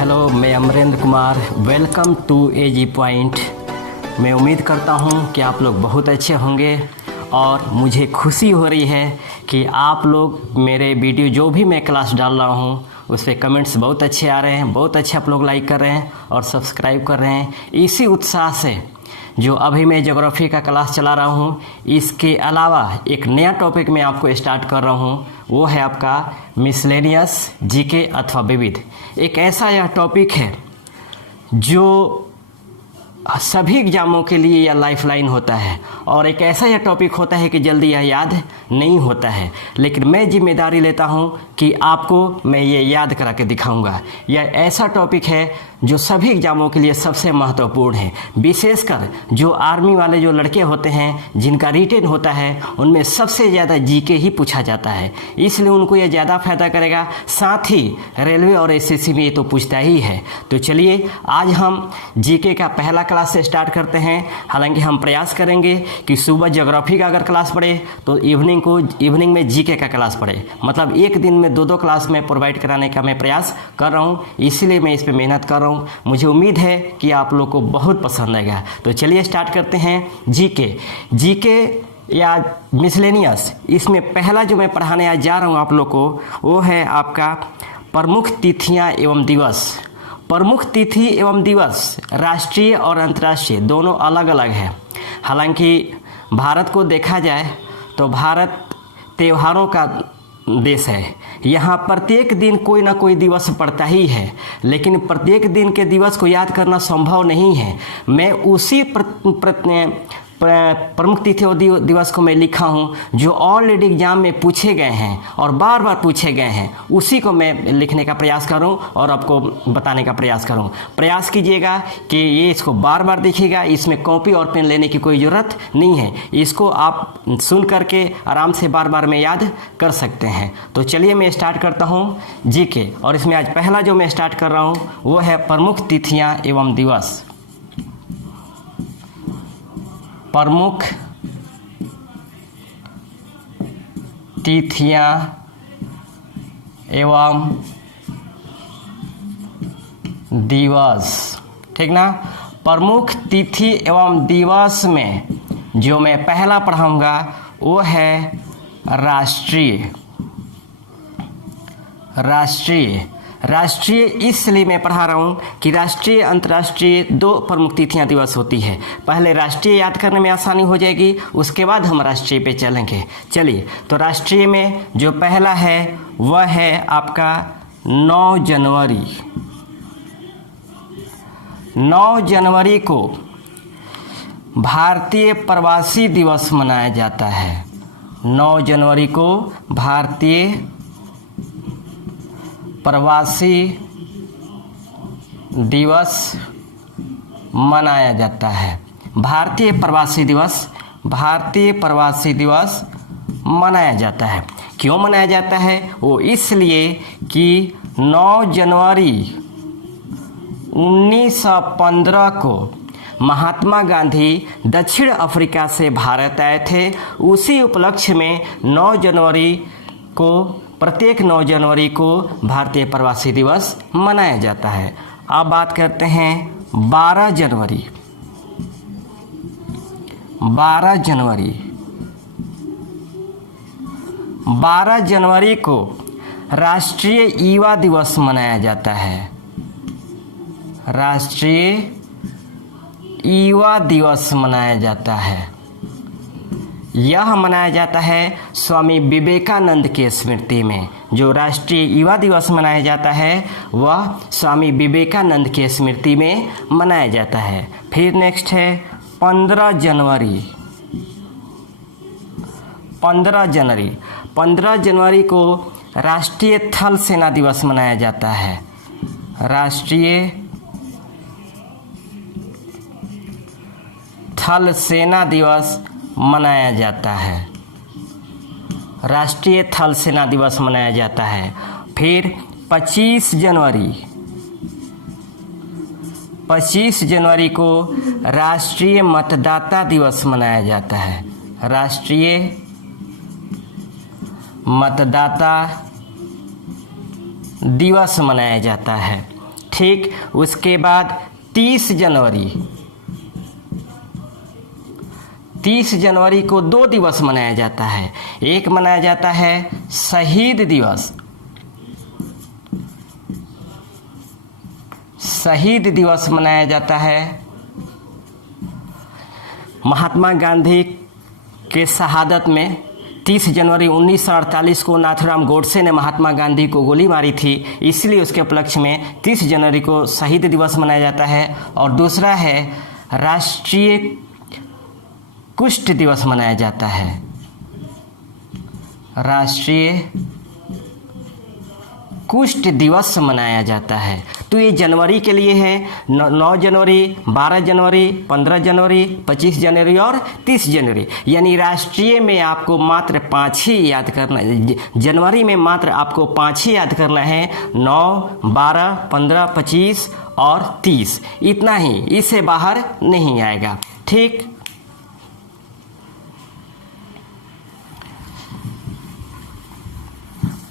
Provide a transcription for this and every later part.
Hello, मैं Amrendra Kumar. Welcome to AG Point. मैं उम्मीद करता हूं कि आप लोग बहुत अच्छे होंगे और मुझे खुशी हो रही है कि आप लोग मेरे वीडियो जो भी मैं क्लास डाल रहा हूं उस पर कमेंट्स बहुत अच्छे आ रहे हैं, बहुत अच्छे आप लोग लाइक कर रहे हैं और सब्सक्राइब कर रहे हैं। इसी उत्साह से जो अभी मैं ज्योग्राफी का क्लास चला रहा हूँ, इसके अलावा एक नया टॉपिक मैं आपको स्टार्ट कर रहा हूँ, वो है आपका मिसलेनियस जीके अथवा विविध। एक ऐसा यह टॉपिक है जो सभी एग्जामों के लिए यह लाइफलाइन होता है और एक ऐसा यह टॉपिक होता है कि जल्दी यह याद नहीं होता है, लेकिन मैं जिम्मेदारी लेता हूं कि आपको मैं ये याद करा के दिखाऊंगा। यह ऐसा टॉपिक है जो सभी एग्जामों के लिए सबसे महत्वपूर्ण है, विशेषकर जो आर्मी वाले जो लड़के होते हैं जिनका रिटेन होता है उनमें सबसे ज़्यादा जीके ही पूछा जाता है, इसलिए उनको यह ज़्यादा फायदा करेगा। साथ ही रेलवे और एसएससी में ये तो पूछता ही है। तो चलिए आज हम जीके का पहला क्लास से स्टार्ट करते हैं। हालांकि हम प्रयास करेंगे कि सुबह ज्योग्राफी का अगर क्लास पढ़े तो इवनिंग में जीके का क्लास पढ़े, मतलब एक दिन में दो क्लास में प्रोवाइड कराने का मैं प्रयास कर रहा हूँ, इसलिए मैं इस पर मेहनत कर रहा हूँ। मुझे उम्मीद है कि आप लोग को बहुत पसंद आएगा। तो चलिए स्टार्ट करते हैं। जीके या मिसलेनियस, इसमें पहला जो मैं पढ़ाने आज जा रहा हूँ आप लोग को, वो है आपका प्रमुख तिथियाँ एवं दिवस। प्रमुख तिथि एवं दिवस राष्ट्रीय और अंतर्राष्ट्रीय दोनों अलग अलग है। हालांकि भारत को देखा जाए तो भारत त्योहारों का देश है। यहाँ प्रत्येक दिन कोई ना कोई दिवस पड़ता ही है, लेकिन प्रत्येक दिन के दिवस को याद करना संभव नहीं है। मैं उसी प्रमुख तिथि और दिवस को मैं लिखा हूँ जो ऑलरेडी एग्जाम में पूछे गए हैं और बार बार पूछे गए हैं, उसी को मैं लिखने का प्रयास करूँ और आपको बताने का प्रयास करूँ। प्रयास कीजिएगा कि ये इसको बार बार देखिएगा, इसमें कॉपी और पेन लेने की कोई ज़रूरत नहीं है, इसको आप सुन करके आराम से बार बार में याद कर सकते हैं। तो चलिए मैं स्टार्ट करता हूँ जीके, और इसमें आज पहला जो मैं स्टार्ट कर रहा हूँ वो है प्रमुख तिथियाँ एवं दिवस। प्रमुख तिथियां एवं दिवस, ठीक ना। प्रमुख तिथि एवं दिवस में जो मैं पहला पढ़ाऊंगा वो है राष्ट्रीय इसलिए मैं पढ़ा रहा हूँ कि राष्ट्रीय अंतर्राष्ट्रीय दो प्रमुख तिथियां दिवस होती है। पहले राष्ट्रीय याद करने में आसानी हो जाएगी, उसके बाद हम राष्ट्रीय पे चलेंगे। चलिए, तो राष्ट्रीय में जो पहला है वह है आपका 9 जनवरी। 9 जनवरी को भारतीय प्रवासी दिवस मनाया जाता है। 9 जनवरी को भारतीय प्रवासी दिवस मनाया जाता है। भारतीय प्रवासी दिवस मनाया जाता है। क्यों मनाया जाता है? वो इसलिए कि 9 जनवरी 1915 को महात्मा गांधी दक्षिण अफ्रीका से भारत आए थे। उसी उपलक्ष्य में 9 जनवरी को, प्रत्येक 9 जनवरी को भारतीय प्रवासी दिवस मनाया जाता है। अब बात करते हैं 12 जनवरी। 12 जनवरी को राष्ट्रीय युवा दिवस मनाया जाता है। राष्ट्रीय युवा दिवस मनाया जाता है। यह मनाया जाता है स्वामी विवेकानंद के स्मृति में। जो राष्ट्रीय युवा दिवस मनाया जाता है वह स्वामी विवेकानंद के स्मृति में मनाया जाता है। फिर नेक्स्ट है 15 जनवरी। 15 जनवरी को राष्ट्रीय थल सेना दिवस मनाया जाता है। राष्ट्रीय थल सेना दिवस मनाया जाता है। राष्ट्रीय थल सेना दिवस मनाया जाता है। फिर 25 जनवरी को राष्ट्रीय मतदाता दिवस मनाया जाता है। राष्ट्रीय मतदाता दिवस मनाया जाता है। ठीक। उसके बाद 30 जनवरी को 2 दिवस मनाया जाता है। एक मनाया जाता है शहीद दिवस, मनाया जाता है महात्मा गांधी के शहादत में। 30 जनवरी 1948 को नाथूराम गोडसे ने महात्मा गांधी को गोली मारी थी, इसलिए उसके उपलक्ष्य में 30 जनवरी को शहीद दिवस मनाया जाता है। और दूसरा है राष्ट्रीय कुष्ठ दिवस मनाया जाता है, राष्ट्रीय कुष्ठ दिवस मनाया जाता है। तो ये जनवरी के लिए है 9 जनवरी, 12 जनवरी, 15 जनवरी, 25 जनवरी और 30 जनवरी। यानी राष्ट्रीय में आपको मात्र 5 ही याद करना है, जनवरी में मात्र आपको 5 ही याद करना है, 9, 12, 15, 25 और 30, इतना ही, इससे बाहर नहीं आएगा। ठीक।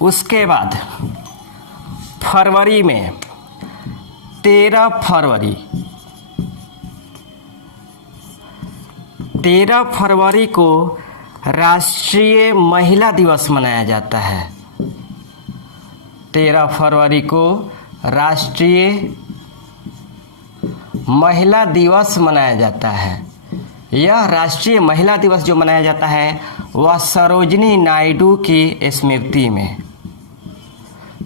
उसके बाद फरवरी में 13 फरवरी को राष्ट्रीय महिला दिवस मनाया जाता है। 13 फरवरी को राष्ट्रीय महिला दिवस मनाया जाता है। यह राष्ट्रीय महिला दिवस जो मनाया जाता है वह सरोजिनी नायडू की स्मृति में,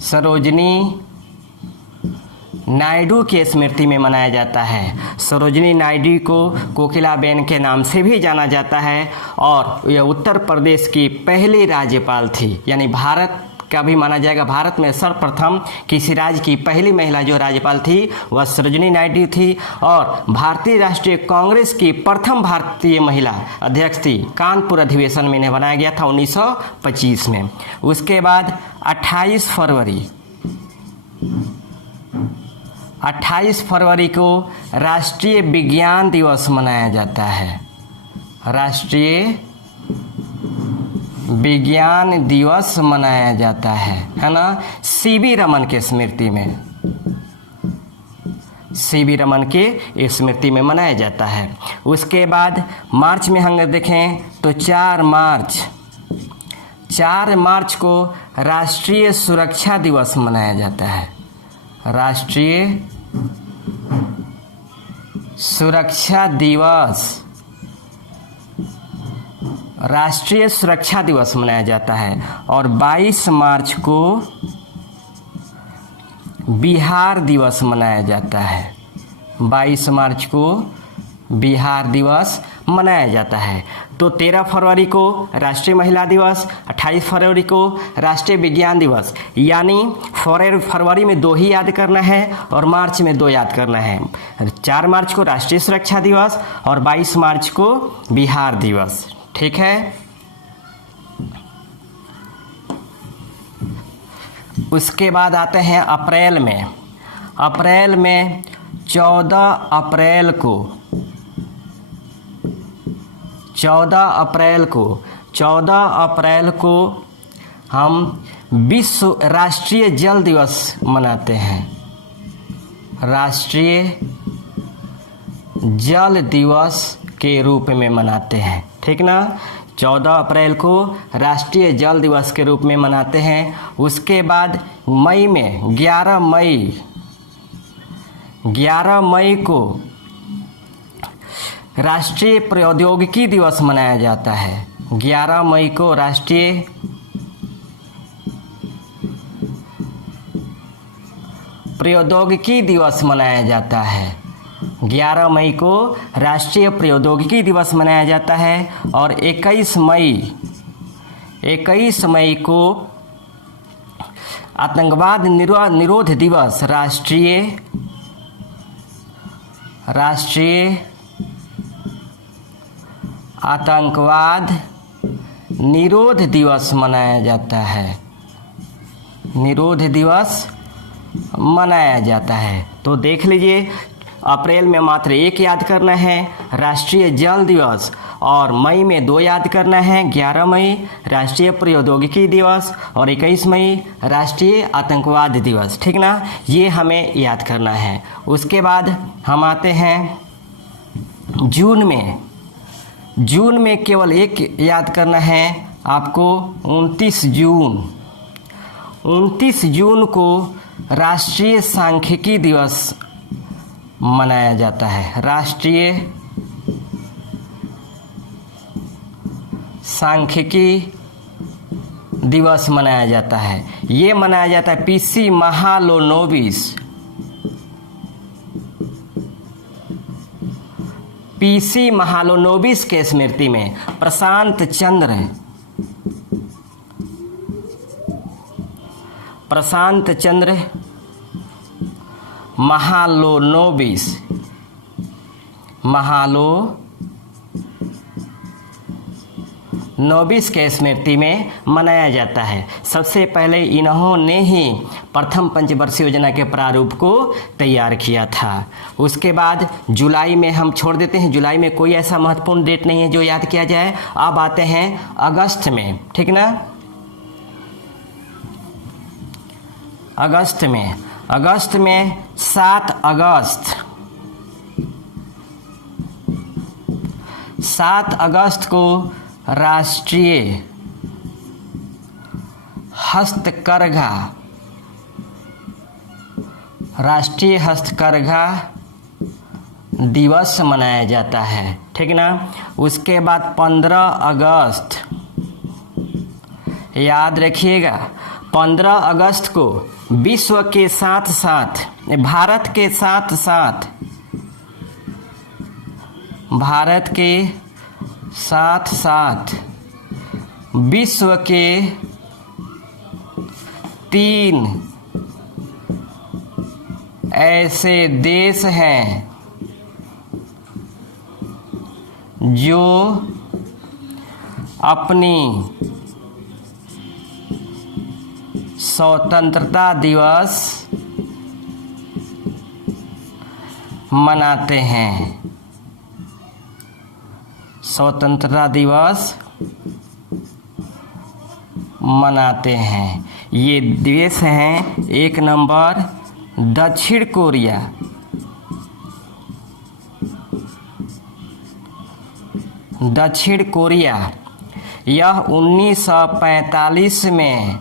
सरोजिनी नायडू की स्मृति में मनाया जाता है। सरोजिनी नायडू को कोकिलाबेन के नाम से भी जाना जाता है और यह उत्तर प्रदेश की पहली राज्यपाल थी, यानी भारत का भी माना जाएगा, भारत में सर्वप्रथम किसी राज्य की पहली महिला जो राज्यपाल थी वह सरोजिनी नायडू थी। और भारतीय राष्ट्रीय कांग्रेस की प्रथम भारतीय महिला अध्यक्ष थी। कानपुर अधिवेशन में इन्हें बनाया गया था 1925 में। उसके बाद 28 फरवरी को राष्ट्रीय विज्ञान दिवस मनाया जाता है, राष्ट्रीय विज्ञान दिवस मनाया जाता है ना, सीवी रमन के स्मृति में, सीवी रमन के स्मृति में मनाया जाता है। उसके बाद मार्च में हम देखें तो 4 मार्च को राष्ट्रीय सुरक्षा दिवस मनाया जाता है, राष्ट्रीय सुरक्षा दिवस, राष्ट्रीय सुरक्षा दिवस मनाया जाता है। और 22 मार्च को बिहार दिवस मनाया जाता है, 22 मार्च को बिहार दिवस मनाया जाता है। तो 13 फरवरी को राष्ट्रीय महिला दिवस, 28 फरवरी को राष्ट्रीय विज्ञान दिवस, यानी फरवरी में 2 ही याद करना है और मार्च में 2 याद करना है। 4 मार्च को राष्ट्रीय सुरक्षा दिवस और 22 मार्च को बिहार दिवस। ठीक है। उसके बाद आते हैं अप्रैल में। अप्रैल में 14 अप्रैल को हम विश्व राष्ट्रीय जल दिवस मनाते हैं, राष्ट्रीय जल दिवस के रूप में मनाते हैं। ठीक ना, 14 अप्रैल को राष्ट्रीय जल दिवस के रूप में मनाते हैं। उसके बाद मई में 11 मई को राष्ट्रीय प्रौद्योगिकी दिवस मनाया जाता है। 11 मई को राष्ट्रीय प्रौद्योगिकी दिवस मनाया जाता है। 11 मई को राष्ट्रीय प्रौद्योगिकी दिवस मनाया जाता है। और 21 मई को आतंकवाद निरोध दिवस, राष्ट्रीय आतंकवाद निरोध दिवस मनाया जाता है, निरोध दिवस मनाया जाता है। तो देख लीजिए, अप्रैल में मात्र 1 याद करना है, राष्ट्रीय जल दिवस, और मई में 2 याद करना है। 11 मई राष्ट्रीय प्रौद्योगिकी दिवस और 21 मई राष्ट्रीय आतंकवाद दिवस, ठीक ना, ये हमें याद करना है। उसके बाद हम आते हैं जून में। जून में केवल एक याद करना है आपको, 29 जून। 29 जून को राष्ट्रीय सांख्यिकी दिवस मनाया जाता है। राष्ट्रीय सांख्यिकी दिवस मनाया जाता है। ये मनाया जाता है पीसी महालोनोबिस, पीसी महालोनोबिस के स्मृति में। प्रशांत चंद्र महालोनोबिस के स्मृति में मनाया जाता है। सबसे पहले इन्होंने ही प्रथम पंचवर्षीय योजना के प्रारूप को तैयार किया था। उसके बाद जुलाई में हम छोड़ देते हैं, जुलाई में कोई ऐसा महत्वपूर्ण डेट नहीं है जो याद किया जाए। अब आते हैं अगस्त में, ठीक ना। अगस्त में 7 अगस्त को राष्ट्रीय हस्तकरघा दिवस मनाया जाता है, ठीक ना। उसके बाद 15 अगस्त, याद रखिएगा, 15 अगस्त को विश्व के साथ साथ भारत के साथ विश्व के 3 ऐसे देश हैं जो अपनी स्वतंत्रता दिवस मनाते हैं। स्वतंत्रता दिवस मनाते हैं। ये देश हैं, 1 नंबर दक्षिण कोरिया, यह 1945 में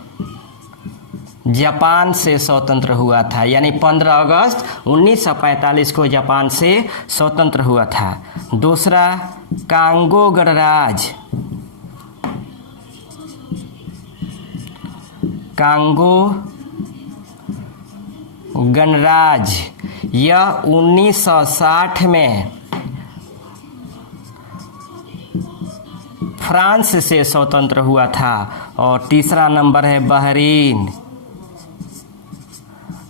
जापान से स्वतंत्र हुआ था, यानी 15 अगस्त 1945 को जापान से स्वतंत्र हुआ था। दूसरा कांगो गणराज्य, यह 1960 में फ्रांस से स्वतंत्र हुआ था। और तीसरा नंबर है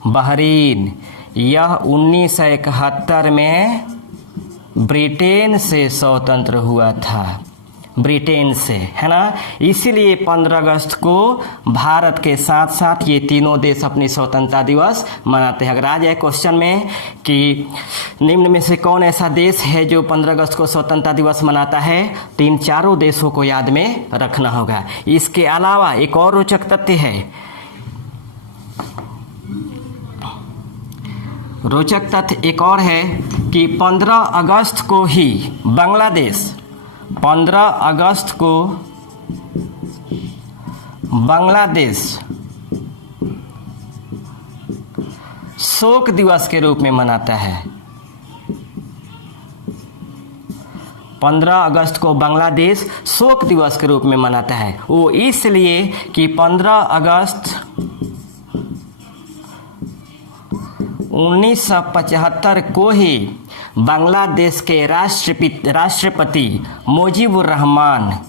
बहरीन, यह 1971 में ब्रिटेन से स्वतंत्र हुआ था, ब्रिटेन से, है ना। इसीलिए 15 अगस्त को भारत के साथ साथ ये तीनों देश अपनी स्वतंत्रता दिवस मनाते हैं। अगर आ जाए क्वेश्चन में कि निम्न में से कौन ऐसा देश है जो 15 अगस्त को स्वतंत्रता दिवस मनाता है, तो इन चारों देशों को याद में रखना होगा। इसके अलावा एक और रोचक तथ्य है, रोचक तथ्य एक और है कि 15 अगस्त को ही बांग्लादेश, 15 अगस्त को बांग्लादेश शोक दिवस के रूप में मनाता है। 15 अगस्त को बांग्लादेश शोक दिवस के रूप में मनाता है। वो इसलिए कि 15 अगस्त 1975 को ही बांग्लादेश के राष्ट्रपति मुजीबुर रहमान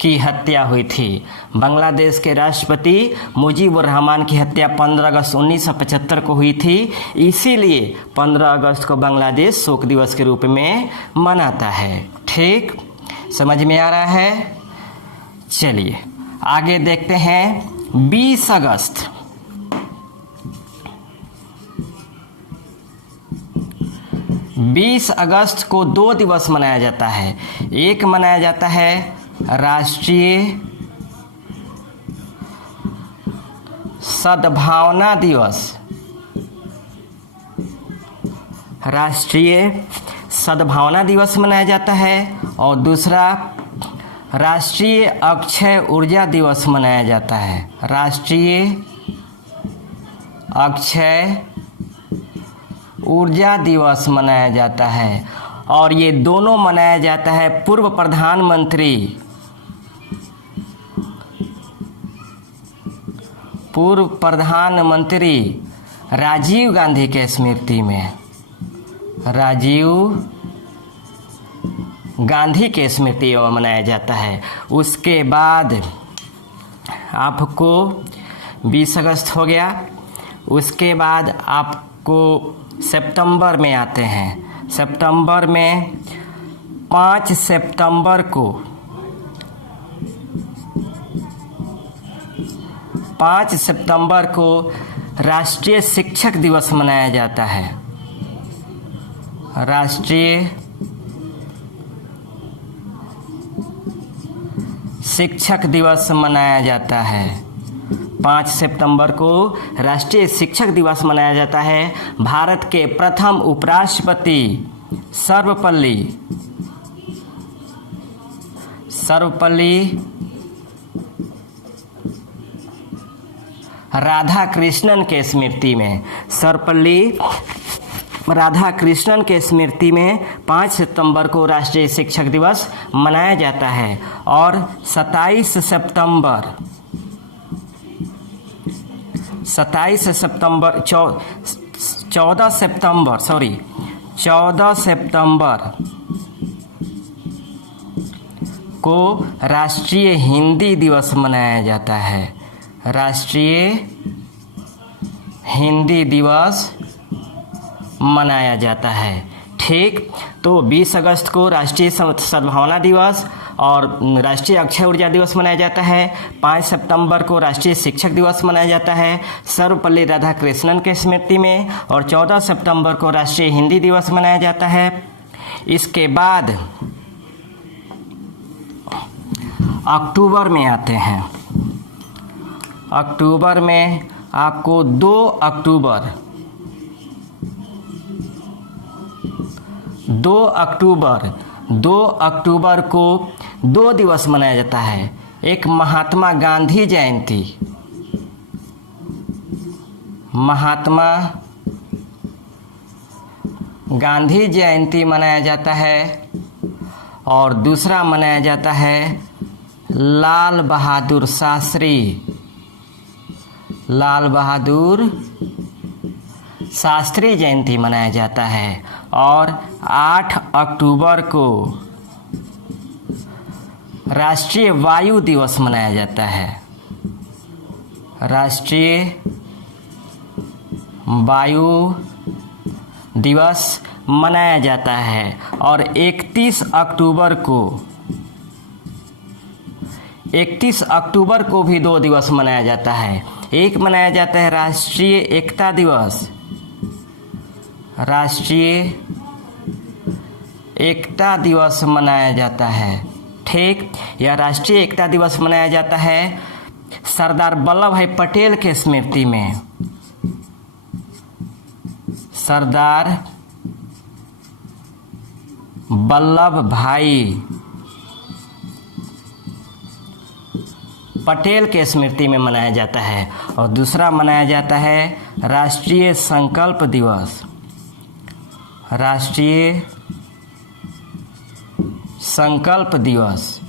की हत्या हुई थी। बांग्लादेश के राष्ट्रपति मुजीबुर रहमान की हत्या 15 अगस्त 1975 को हुई थी। इसीलिए 15 अगस्त को बांग्लादेश शोक दिवस के रूप में मनाता है। ठीक, समझ में आ रहा है? चलिए आगे देखते हैं। 20 अगस्त 20 अगस्त को 2 दिवस मनाया जाता है। एक मनाया जाता है राष्ट्रीय सद्भावना दिवस, राष्ट्रीय सद्भावना दिवस मनाया जाता है, और दूसरा राष्ट्रीय अक्षय ऊर्जा दिवस मनाया जाता है। राष्ट्रीय अक्षय ऊर्जा दिवस मनाया जाता है, और ये दोनों मनाया जाता है पूर्व प्रधानमंत्री राजीव गांधी के स्मृति में, राजीव गांधी के स्मृति में मनाया जाता है। उसके बाद आपको 20 अगस्त हो गया। उसके बाद आपको सितंबर में आते हैं। सितंबर में 5 सितंबर को 5 सितंबर को राष्ट्रीय शिक्षक दिवस मनाया जाता है। राष्ट्रीय शिक्षक दिवस मनाया जाता है। 5 सितंबर को राष्ट्रीय शिक्षक दिवस मनाया जाता है। भारत के प्रथम उपराष्ट्रपति सर्वपल्ली राधाकृष्णन के स्मृति में, सर्वपल्ली राधाकृष्णन के स्मृति में 5 सितंबर को राष्ट्रीय शिक्षक दिवस मनाया जाता है। और 27 सितंबर 14 सितंबर को राष्ट्रीय हिंदी दिवस मनाया जाता है। राष्ट्रीय हिंदी दिवस मनाया जाता है। ठीक, तो 20 अगस्त को राष्ट्रीय सद्भावना दिवस और राष्ट्रीय अक्षय ऊर्जा दिवस मनाया जाता है। 5 सितंबर को राष्ट्रीय शिक्षक दिवस मनाया जाता है सर्वपल्ली राधाकृष्णन के स्मृति में, और 14 सितंबर को राष्ट्रीय हिंदी दिवस मनाया जाता है। इसके बाद अक्टूबर में आते हैं। अक्टूबर में आपको 2 अक्टूबर को 2 दिवस मनाया जाता है। एक महात्मा गांधी जयंती, महात्मा गांधी जयंती मनाया जाता है, और दूसरा मनाया जाता है लाल बहादुर शास्त्री जयंती मनाया जाता है। और 8 अक्टूबर को राष्ट्रीय वायु दिवस मनाया जाता है। राष्ट्रीय वायु दिवस मनाया जाता है। और 31 अक्टूबर को भी 2 दिवस मनाया जाता है। एक मनाया जाता है राष्ट्रीय एकता दिवस, राष्ट्रीय एकता दिवस मनाया जाता है। ठीक, यह राष्ट्रीय एकता दिवस मनाया जाता है सरदार वल्लभ भाई पटेल के स्मृति में। सरदार वल्लभ भाई पटेल के स्मृति में मनाया जाता है। और दूसरा मनाया जाता है राष्ट्रीय संकल्प दिवस। राष्ट्रीय संकल्प दिवस,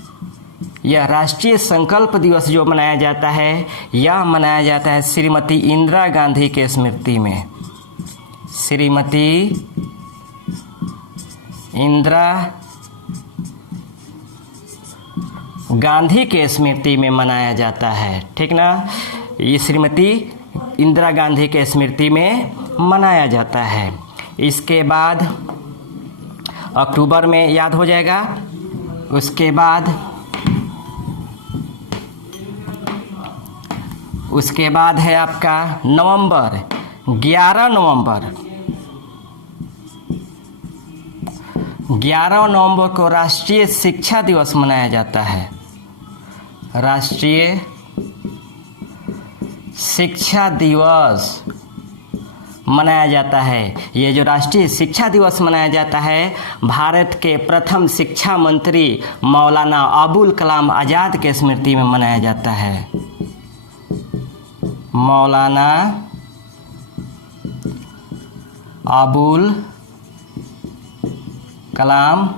यह राष्ट्रीय संकल्प दिवस जो मनाया जाता है, यह मनाया जाता है श्रीमती इंदिरा गांधी के स्मृति में। श्रीमती इंदिरा गांधी के स्मृति में मनाया जाता है। ठीक ना, ये श्रीमती इंदिरा गांधी के स्मृति में मनाया जाता है। इसके बाद अक्टूबर में याद हो जाएगा। उसके बाद है आपका नवंबर, 11 नवंबर 11 नवंबर को राष्ट्रीय शिक्षा दिवस मनाया जाता है। राष्ट्रीय शिक्षा दिवस मनाया जाता है। ये जो राष्ट्रीय शिक्षा दिवस मनाया जाता है, भारत के प्रथम शिक्षा मंत्री मौलाना अबुल कलाम आज़ाद के स्मृति में मनाया जाता है। मौलाना अबुल कलाम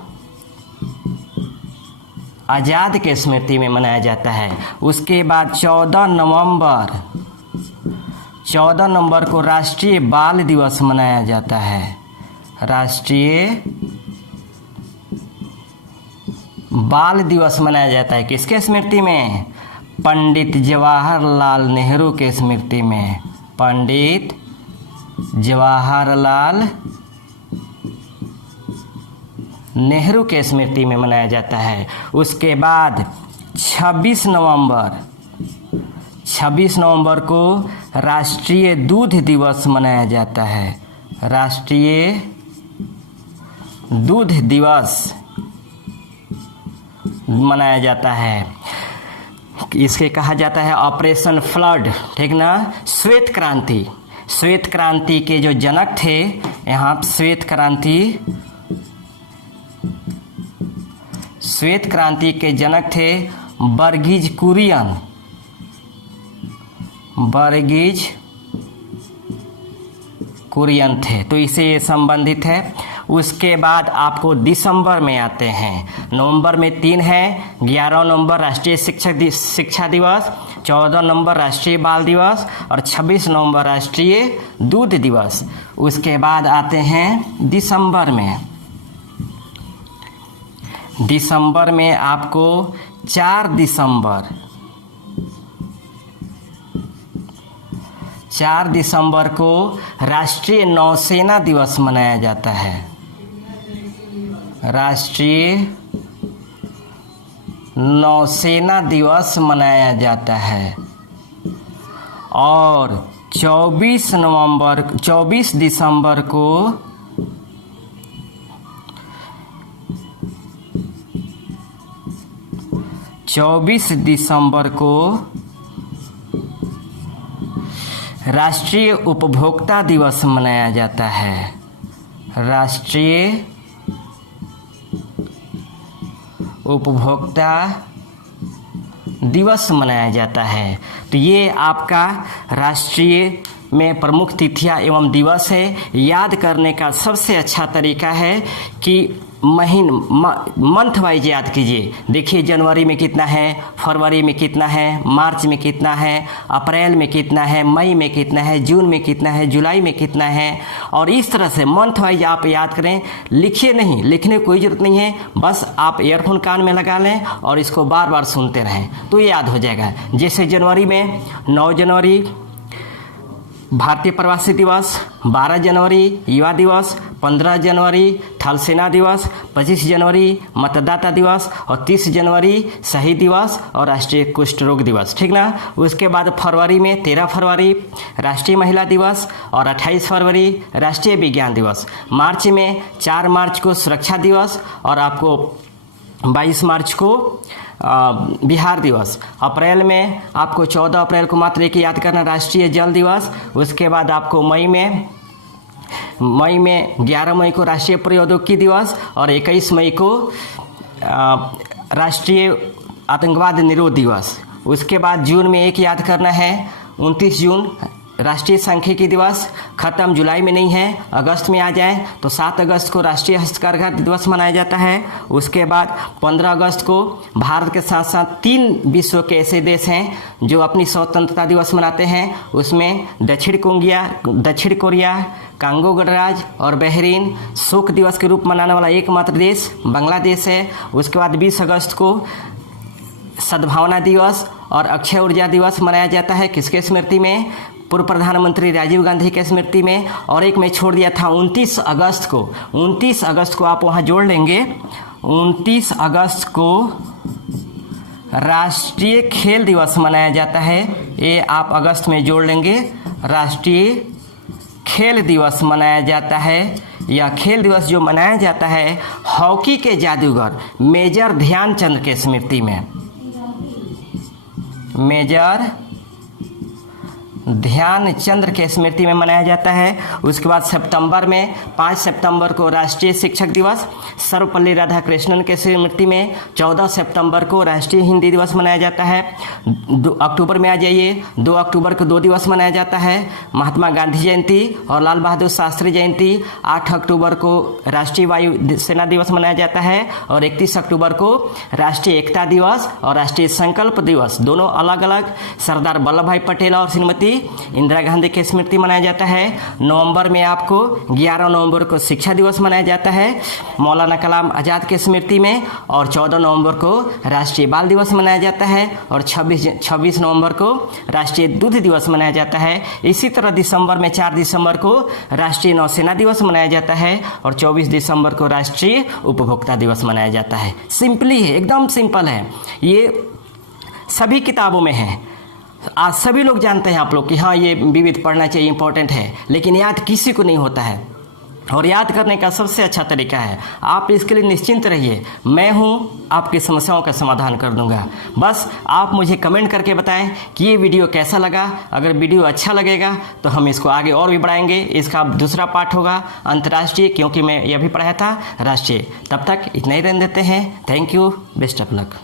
आज़ाद के स्मृति में मनाया जाता है। उसके बाद 14 नवंबर को राष्ट्रीय बाल दिवस मनाया जाता है। राष्ट्रीय बाल दिवस मनाया जाता है किसके स्मृति में? पंडित जवाहरलाल नेहरू के स्मृति में। पंडित जवाहरलाल नेहरू के स्मृति में मनाया जाता है। उसके बाद 26 नवंबर को राष्ट्रीय दूध दिवस मनाया जाता है। राष्ट्रीय दूध दिवस मनाया जाता है। इसके कहा जाता है ऑपरेशन फ्लड, ठीक ना। श्वेत क्रांति के जो जनक थे, यहाँ श्वेत क्रांति के जनक थे वर्गीज कुरियन थे, तो इसे ये संबंधित है। उसके बाद आपको दिसंबर में आते हैं। नवंबर में 3 है, 11 नवंबर राष्ट्रीय शिक्षा दिवस, 14 नवंबर राष्ट्रीय बाल दिवस और 26 नवंबर राष्ट्रीय दूध दिवस। उसके बाद आते हैं दिसंबर में आपको 4 दिसंबर को राष्ट्रीय नौसेना दिवस मनाया जाता है। राष्ट्रीय नौसेना दिवस मनाया जाता है। और 24 दिसंबर को राष्ट्रीय उपभोक्ता दिवस मनाया जाता है। राष्ट्रीय उपभोक्ता दिवस मनाया जाता है। तो ये आपका राष्ट्रीय में प्रमुख तिथियां एवं दिवस है। याद करने का सबसे अच्छा तरीका है कि मंथ वाइज याद कीजिए। देखिए जनवरी में कितना है, फरवरी में कितना है, मार्च में कितना है, अप्रैल में कितना है, मई में कितना है, जून में कितना है, जुलाई में कितना है, और इस तरह से मंथ वाइज आप याद करें। लिखिए नहीं, लिखने की कोई ज़रूरत नहीं है, बस आप ईयरफोन कान में लगा लें और इसको बार बार सुनते रहें तो ये याद हो जाएगा। जैसे जनवरी में 9 जनवरी भारतीय प्रवासी दिवस, 12 जनवरी युवा दिवस, 15 जनवरी थल सेना दिवस, 25 जनवरी मतदाता दिवस और 30 जनवरी शहीद दिवस और राष्ट्रीय कुष्ठ रोग दिवस, ठीक ना। उसके बाद फरवरी में 13 फरवरी राष्ट्रीय महिला दिवस और 28 फरवरी राष्ट्रीय विज्ञान दिवस। मार्च में 4 मार्च को सुरक्षा दिवस और आपको 22 मार्च को बिहार दिवस। अप्रैल में आपको 14 अप्रैल को मात्र एक याद करना, राष्ट्रीय जल दिवस। उसके बाद आपको मई में 11 मई को राष्ट्रीय प्रौद्योगिकी दिवस और 21 मई को राष्ट्रीय आतंकवाद निरोध दिवस। उसके बाद जून में एक याद करना है, 29 जून राष्ट्रीय सांख्यिकी दिवस। ख़त्म, जुलाई में नहीं है, अगस्त में आ जाए तो 7 अगस्त को राष्ट्रीय हस्तकरघा दिवस मनाया जाता है। उसके बाद 15 अगस्त को भारत के साथ साथ 3 विश्व के ऐसे देश हैं जो अपनी स्वतंत्रता दिवस मनाते हैं। उसमें दक्षिण कोरिया, कांगो गणराज्य और बहरीन। शोक दिवस के रूप मनाने वाला एकमात्र देश बांग्लादेश है। उसके बाद 20 अगस्त को सद्भावना दिवस और अक्षय ऊर्जा दिवस मनाया जाता है। किसके स्मृति में? पूर्व प्रधानमंत्री राजीव गांधी के स्मृति में। और एक मैं छोड़ दिया था 29 अगस्त को आप वहाँ जोड़ लेंगे। 29 अगस्त को राष्ट्रीय खेल दिवस मनाया जाता है, ये आप अगस्त में जोड़ लेंगे। राष्ट्रीय खेल दिवस मनाया जाता है। यह खेल दिवस जो मनाया जाता है हॉकी के जादूगर मेजर ध्यानचंद के स्मृति में, मेजर ध्यानचंद के स्मृति में मनाया जाता है। उसके बाद सितंबर में 5 सितंबर को राष्ट्रीय शिक्षक दिवस, सर्वपल्ली राधाकृष्णन के स्मृति में 14 सितंबर को राष्ट्रीय हिंदी दिवस मनाया जाता है। 2 अक्टूबर में आ जाइए, 2 अक्टूबर को 2 दिवस मनाया जाता है, महात्मा गांधी जयंती और लाल बहादुर शास्त्री जयंती। 8 अक्टूबर को राष्ट्रीय वायु सेना दिवस मनाया जाता है और 31 अक्टूबर को राष्ट्रीय एकता दिवस और राष्ट्रीय संकल्प दिवस, दोनों अलग अलग सरदार वल्लभ भाई पटेल और श्रीमती इंदिरा गांधी की स्मृति मनाया जाता है। नवंबर में आपको 11 नवंबर को शिक्षा दिवस मनाया जाता है मौलाना कलाम आज़ाद के स्मृति में, और 14 नवंबर को राष्ट्रीय बाल दिवस मनाया जाता है और 26 नवंबर को राष्ट्रीय दूध दिवस मनाया जाता है। इसी तरह दिसंबर में 4 दिसंबर को राष्ट्रीय नौसेना दिवस मनाया जाता है और 24 दिसंबर को राष्ट्रीय उपभोक्ता दिवस मनाया जाता है। सिंपली है, एकदम सिंपल है, ये सभी किताबों में है। आज सभी लोग जानते हैं आप लोग कि हाँ ये विविध पढ़ना चाहिए, इंपॉर्टेंट है, लेकिन याद किसी को नहीं होता है। और याद करने का सबसे अच्छा तरीका है, आप इसके लिए निश्चिंत रहिए, मैं हूँ, आपकी समस्याओं का समाधान कर दूंगा। बस आप मुझे कमेंट करके बताएं कि ये वीडियो कैसा लगा। अगर वीडियो अच्छा लगेगा तो हम इसको आगे और भी बढ़ाएंगे। इसका दूसरा पार्ट होगा अंतर्राष्ट्रीय, क्योंकि मैं ये भी पढ़ाया था राष्ट्रीय। तब तक इतना ही रहने देते हैं। Thank you, best of luck.